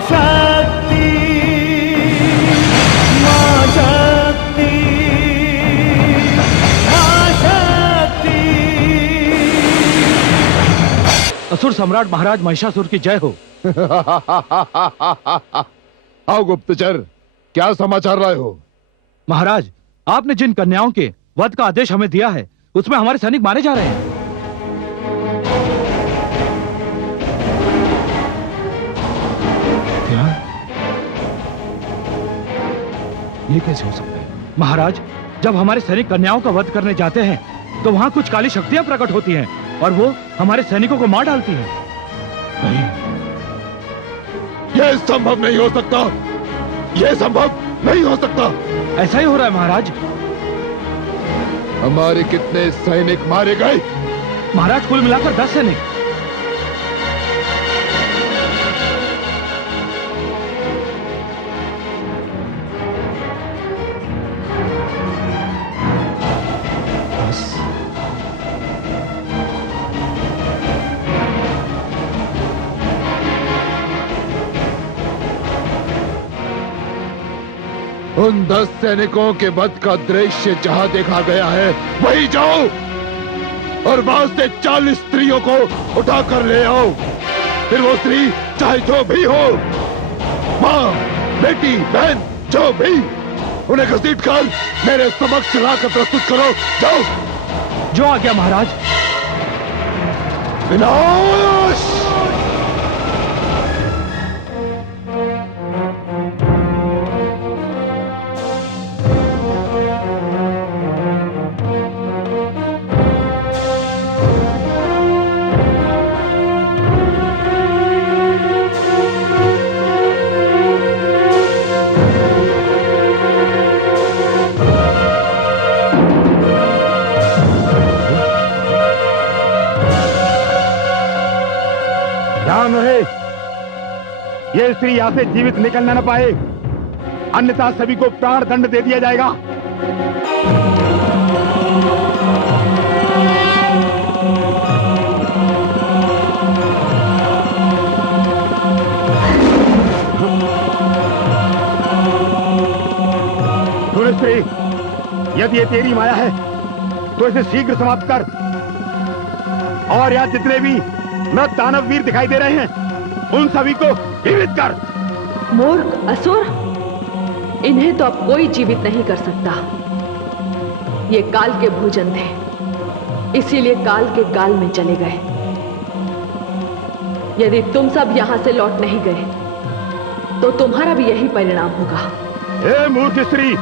शक्ति, मां शक्ति, मां शक्ति। असुर सम्राट महाराज महिषासुर की जय हो। आओ गुप्तचर, क्या समाचार लाए हो? महाराज, आपने जिन कन्याओं के वध का आदेश हमें दिया है उसमें हमारे सैनिक मारे जा रहे हैं। क्या? ये कैसे हो सकता है? महाराज, जब हमारे सैनिक कन्याओं का वध करने जाते हैं तो वहां कुछ काली शक्तियां प्रकट होती हैं और वो हमारे सैनिकों को मार डालती हैं। नहीं, यह संभव नहीं हो सकता। यह संभव नहीं हो सकता। ऐसा ही हो रहा है महाराज। हमारे कितने सैनिक मारे गए? महाराज, कुल मिलाकर 10 सैनिक। उन 10 सैनिकों के वध का दृश्य जहां देखा गया है वहीं जाओ और वहां से 40 स्त्रियों को उठाकर ले आओ। फिर वो स्त्री चाहे जो भी हो, माँ, बेटी, बहन, जो भी, उन्हें घसीटकर मेरे समक्ष लाकर प्रस्तुत करो। जाओ। जो आ गया महाराज। विनाश! ध्यान रहे, ये स्त्री यहां से जीवित निकलना न पाए, अन्यथा सभी को प्राण दंड दे दिया जाएगा। सुन स्त्री, यदि ये तेरी माया है तो इसे शीघ्र समाप्त कर। और यहाँ जितने भी मृत दानव वीर दिखाई दे रहे हैं उन सभी को जीवित कर। मूर्ख असुर, इन्हें तो अब कोई जीवित नहीं कर सकता। ये काल के भोजन थे, इसीलिए काल के काल में चले गए। यदि तुम सब यहां से लौट नहीं गए तो तुम्हारा भी यही परिणाम होगा। हे मूर्ख स्त्री,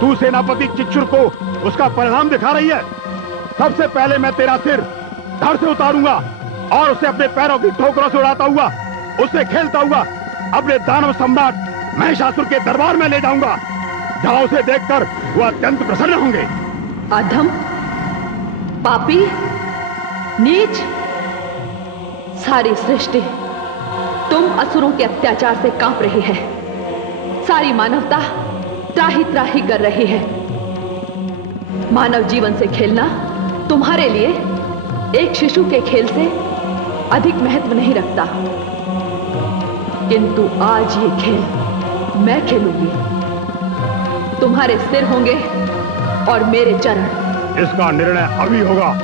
तू सेनापति चिच्छुर को उसका परिणाम दिखा रही है। सबसे पहले मैं तेरा सिर धड़ से उतारूंगा और उसे अपने पैरों की ठोकरों से उड़ाता हुआ, उससे खेलता हुआ अपने दानव सम्राट महिषासुर के दरबार में ले जाऊंगा, जहां उसे देखकर वो अत्यंत प्रसन्न होंगे। अधम, पापी, नीच, सारी सृष्टि तुम असुरों के अत्याचार से कांप रही है। सारी मानवता त्राही त्राही कर रही है। मानव जीवन से खेलना तुम्हारे लिए एक शिशु के खेल से अधिक महत्व नहीं रखता, किंतु आज ये खेल मैं खेलूंगी। तुम्हारे सिर होंगे और मेरे चरण। इसका निर्णय अभी होगा।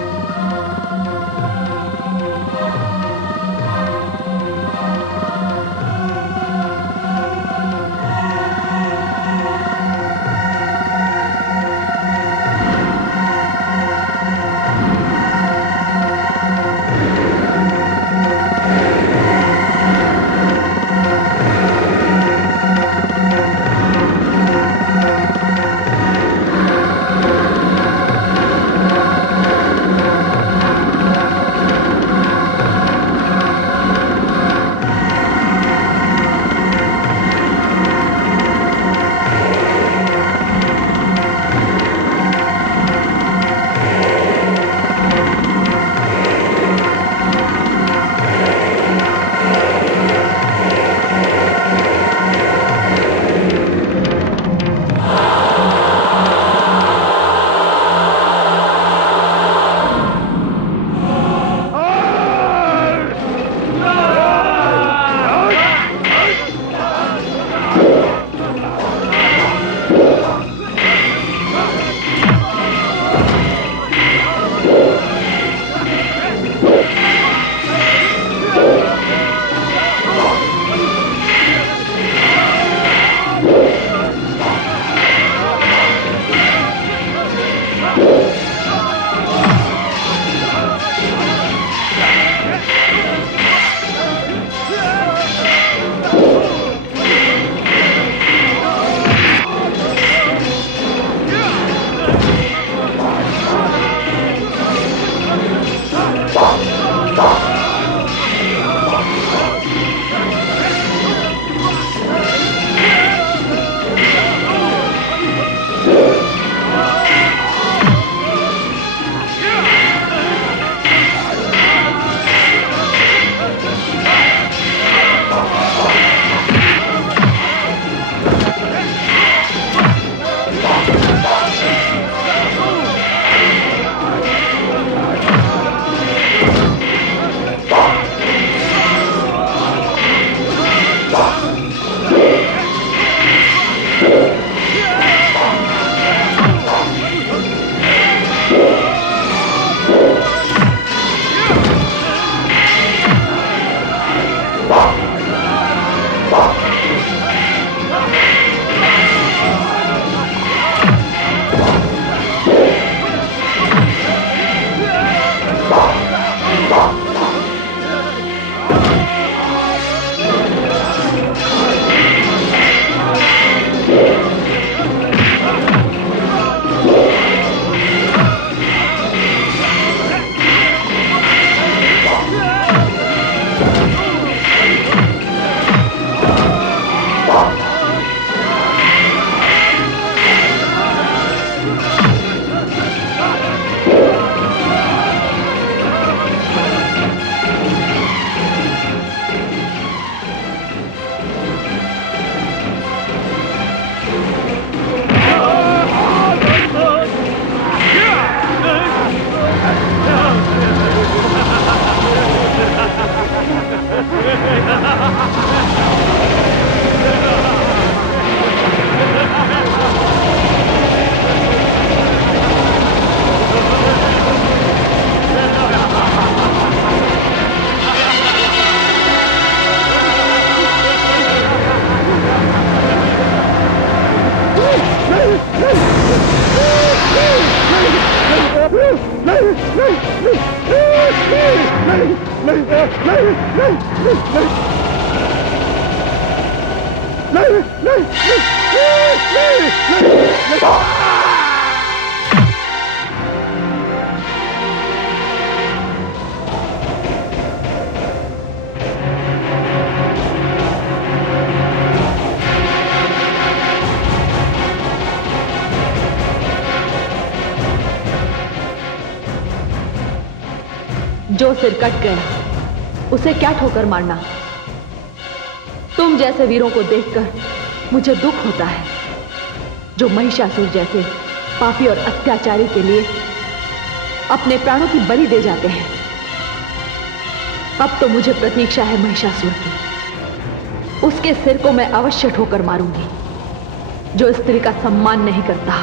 नहीं नहीं नहीं नहीं नहीं नहीं जो सिर कट गया उसे क्या ठोकर मारना। तुम जैसे वीरों को देखकर मुझे दुख होता है, जो महिषासुर जैसे पापी और अत्याचारी के लिए अपने प्राणों की बलि दे जाते हैं। अब तो मुझे प्रतीक्षा है महिषासुर की। उसके सिर को मैं अवश्य ठोकर मारूंगी, जो स्त्री का सम्मान नहीं करता।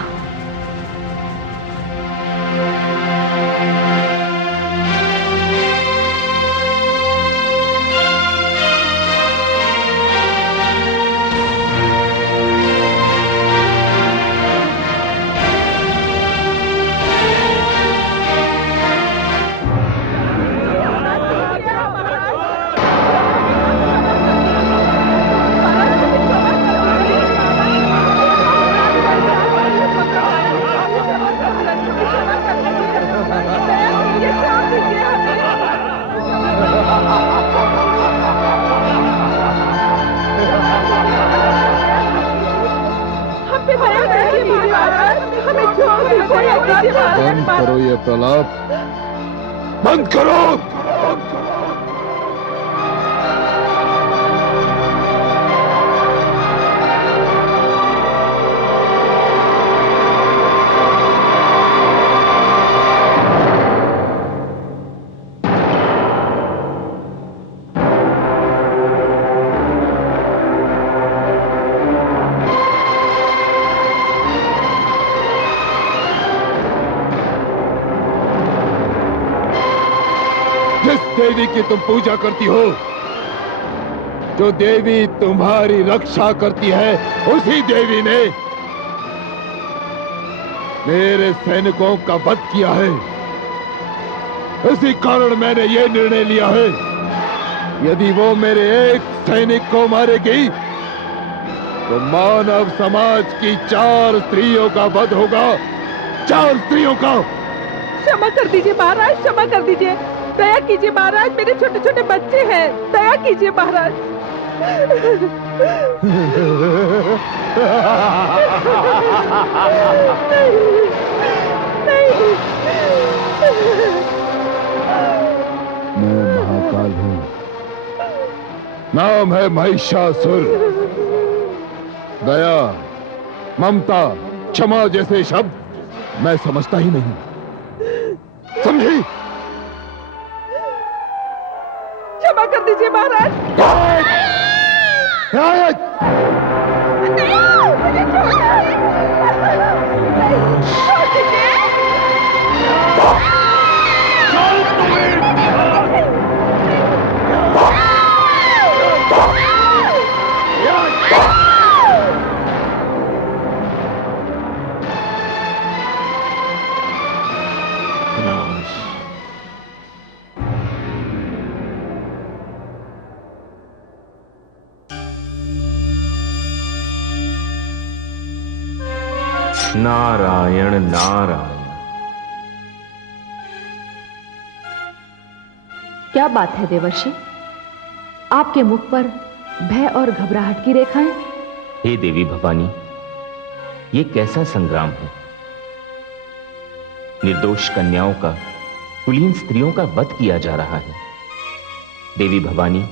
बंद करो ये प्रलाप, बंद करो। जिस देवी की तुम पूजा करती हो, जो देवी तुम्हारी रक्षा करती है, उसी देवी ने मेरे सैनिकों का वध किया है। इसी कारण मैंने यह निर्णय लिया है, यदि वो मेरे एक सैनिक को मारेगी तो मानव समाज की 4 स्त्रियों का वध होगा। 4 स्त्रियों का। क्षमा कर दीजिए महाराज, क्षमा कर दीजिए, दया कीजिए महाराज, मेरे छोटे छोटे बच्चे हैं, दया कीजिए महाराज। नहीं, मैं महाकाल हूं, नाम है महिषासुर। दया, ममता, क्षमा जैसे शब्द मैं समझता ही नहीं, समझी? क्षमा कर दीजिए महाराज। नहीं, मुझे छोड़ो। नहीं, छोड़ दीजिए। नारायण नारायण। क्या बात है देवर्षि, आपके मुख पर भय और घबराहट की रेखाएं? हे देवी भवानी, ये कैसा संग्राम है? निर्दोष कन्याओं का, कुलीन स्त्रियों का वध किया जा रहा है। देवी भवानी,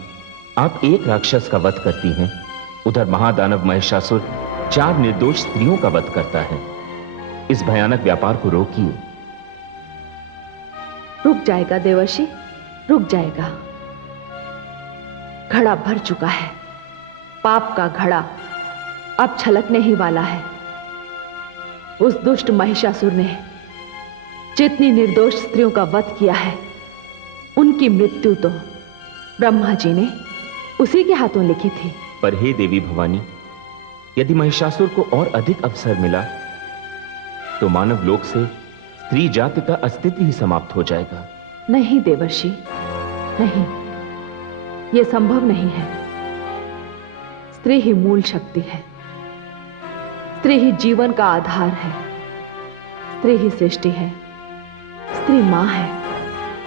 आप एक राक्षस का वध करती हैं, उधर महादानव महिषासुर 4 निर्दोष स्त्रियों का वध करता है। इस भयानक व्यापार को रोकिए। रुक जाएगा देवर्षि, रुक जाएगा। घड़ा भर चुका है, पाप का घड़ा अब छलकने ही वाला है। उस दुष्ट महिषासुर ने जितनी निर्दोष स्त्रियों का वध किया है, उनकी मृत्यु तो ब्रह्मा जी ने उसी के हाथों लिखी थी। पर हे देवी भवानी, यदि महिषासुर को और अधिक अवसर मिला तो मानव लोक से स्त्री जाति का अस्तित्व ही समाप्त हो जाएगा। नहीं देवर्षि, नहीं, यह संभव नहीं है। स्त्री ही मूल शक्ति है, स्त्री ही जीवन का आधार है, स्त्री ही सृष्टि है। स्त्री मां है,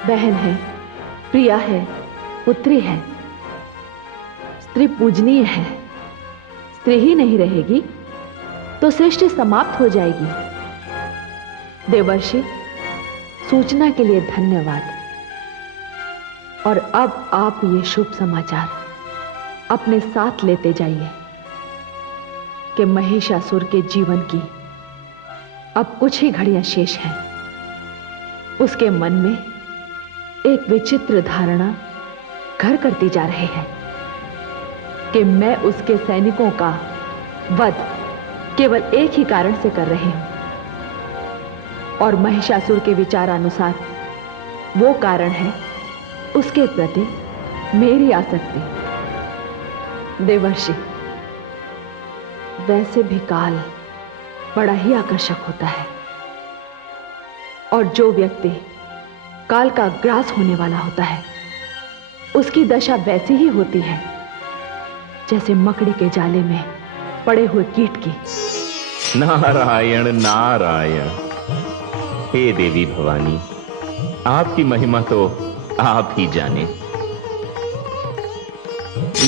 बहन है, प्रिया है, पुत्री है। स्त्री पूजनीय है। स्त्री ही नहीं रहेगी तो सृष्टि समाप्त हो जाएगी। देवर्षि, सूचना के लिए धन्यवाद। और अब आप ये शुभ समाचार अपने साथ लेते जाइए कि महिषासुर के जीवन की अब कुछ ही घड़ियां शेष हैं। उसके मन में एक विचित्र धारणा घर करती जा रही है कि मैं उसके सैनिकों का वध केवल एक ही कारण से कर रही हूं, और महिषासुर के विचारानुसार वो कारण है उसके प्रति मेरी आसक्ति। देवर्षि, वैसे भी काल बड़ा ही आकर्षक होता है, और जो व्यक्ति काल का ग्रास होने वाला होता है उसकी दशा वैसी ही होती है जैसे मकड़ी के जाले में पड़े हुए कीट की। नारायण नारायण। हे देवी भवानी, आपकी महिमा तो आप ही जाने।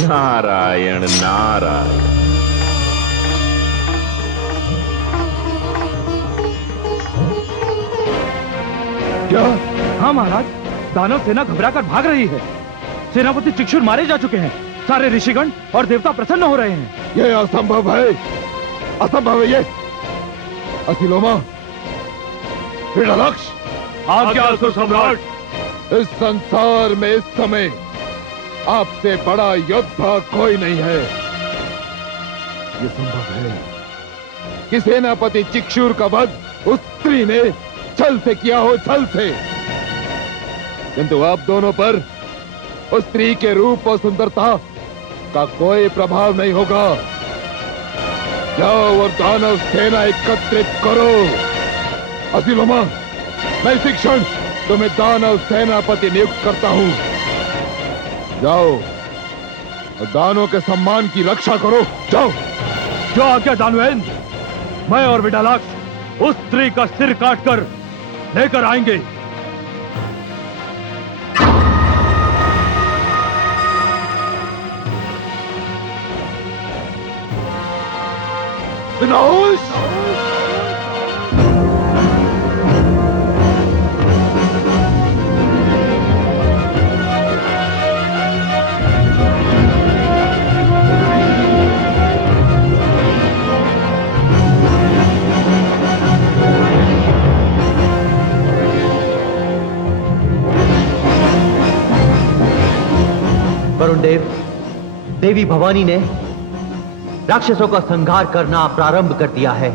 नारायण नारायण। क्या? हाँ महाराज, दानव सेना घबराकर भाग रही है। सेनापति चिक्षुर मारे जा चुके हैं। सारे ऋषिगण और देवता प्रसन्न हो रहे हैं। यह असंभव है, असंभव है ये। असिलोमा, विडालक्ष, आज्ञा असुर सम्राट। इस संसार में इस समय आपसे बड़ा योद्धा कोई नहीं है। ये संभव है कि सेनापति चिक्षुर का वध उस स्त्री ने छल से किया हो, छल से। किंतु आप दोनों पर उस स्त्री के रूप और सुंदरता का कोई प्रभाव नहीं होगा। जाओ और दानव सेना एकत्रित करो। असिलोमा, मैं इसी क्षण तुम्हें दानव सेनापति नियुक्त करता हूं। जाओ और दानव के सम्मान की रक्षा करो। जाओ। जो आज्ञा दानवेंद्र। मैं और विडालक्ष उस स्त्री का सिर काटकर लेकर आएंगे। विनाश! वरुण देव, देवी भवानी ने राक्षसों का संहार करना प्रारंभ कर दिया है।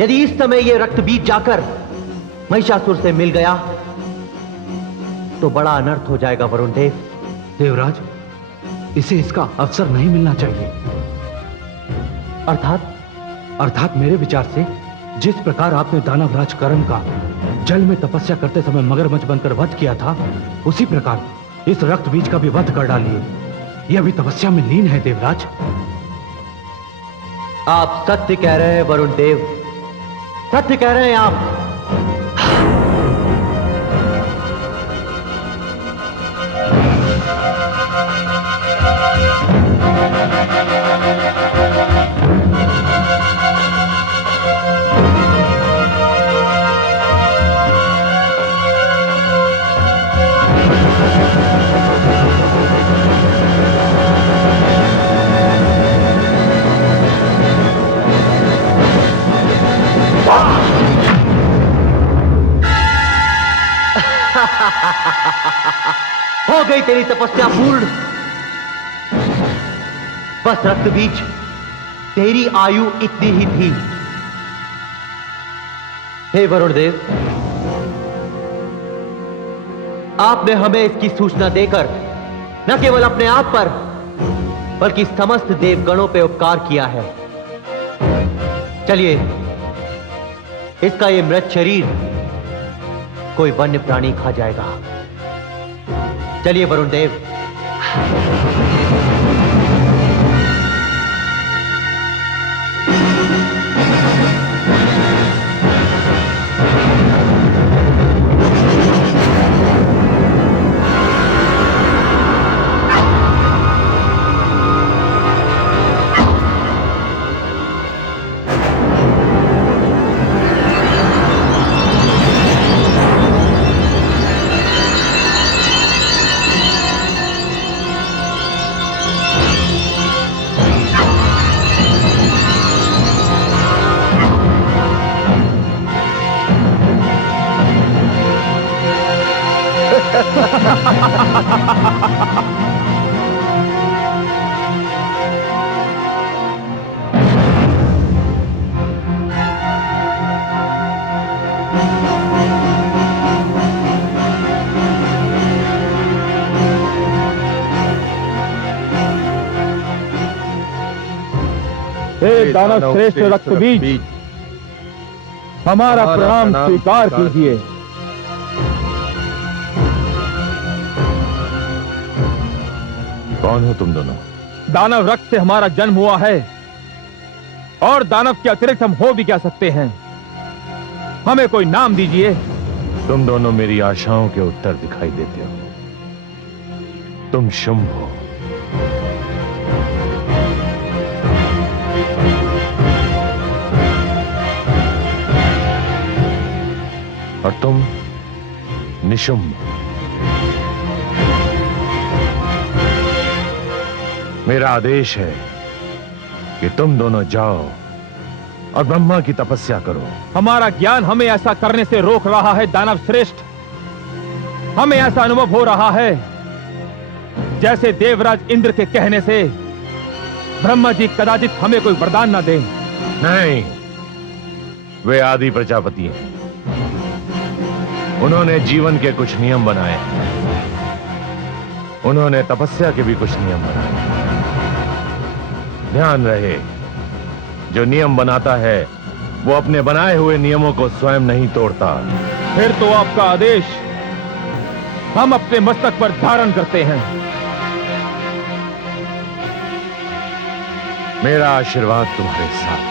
यदि इस समय यह रक्त बीज जाकर महिषासुर से मिल गया तो बड़ा अनर्थ हो जाएगा वरुण देव। देवराज, इसे इसका अवसर नहीं मिलना चाहिए। अर्थात मेरे विचार से जिस प्रकार आपने दानवराज करण का जल में तपस्या करते समय मगरमच्छ बनकर वध किया था, उसी प्रकार इस रक्त बीज का भी वध कर डालिए। यह भी तपस्या में लीन है देवराज। आप सत्य कह रहे हैं वरुण देव, सत्य कह रहे हैं आप। हो गई तेरी तपस्या पूर्ण। बस रक्त बीज, तेरी आयु इतनी ही थी। हे वरुण देव, आपने हमें इसकी सूचना देकर न केवल अपने आप पर बल्कि समस्त देवगणों पे उपकार किया है। चलिए, इसका ये मृत शरीर कोई वन्य प्राणी खा जाएगा। चलिए वरुण देव। हे दानव श्रेष्ठ रक्तबीज, हमारा प्रणाम स्वीकार कीजिए। कौन हो तुम दोनों? दानव रक्त से हमारा जन्म हुआ है और दानव के अतिरिक्त हम हो भी क्या सकते हैं। हमें कोई नाम दीजिए। तुम दोनों मेरी आशाओं के उत्तर दिखाई देते हो। तुम शुंभ हो। और तुम निशुंभ। मेरा आदेश है कि तुम दोनों जाओ और ब्रह्मा की तपस्या करो। हमारा ज्ञान हमें ऐसा करने से रोक रहा है दानव श्रेष्ठ। हमें ऐसा अनुभव हो रहा है जैसे देवराज इंद्र के कहने से ब्रह्मा जी कदाचित हमें कोई वरदान ना दें। नहीं, वे आदि प्रजापति हैं। उन्होंने जीवन के कुछ नियम बनाए हैं। उन्होंने तपस्या के भी कुछ नियम बनाए। ध्यान रहे, जो नियम बनाता है वो अपने बनाए हुए नियमों को स्वयं नहीं तोड़ता। फिर तो आपका आदेश हम अपने मस्तक पर धारण करते हैं। मेरा आशीर्वाद तुम्हारे साथ।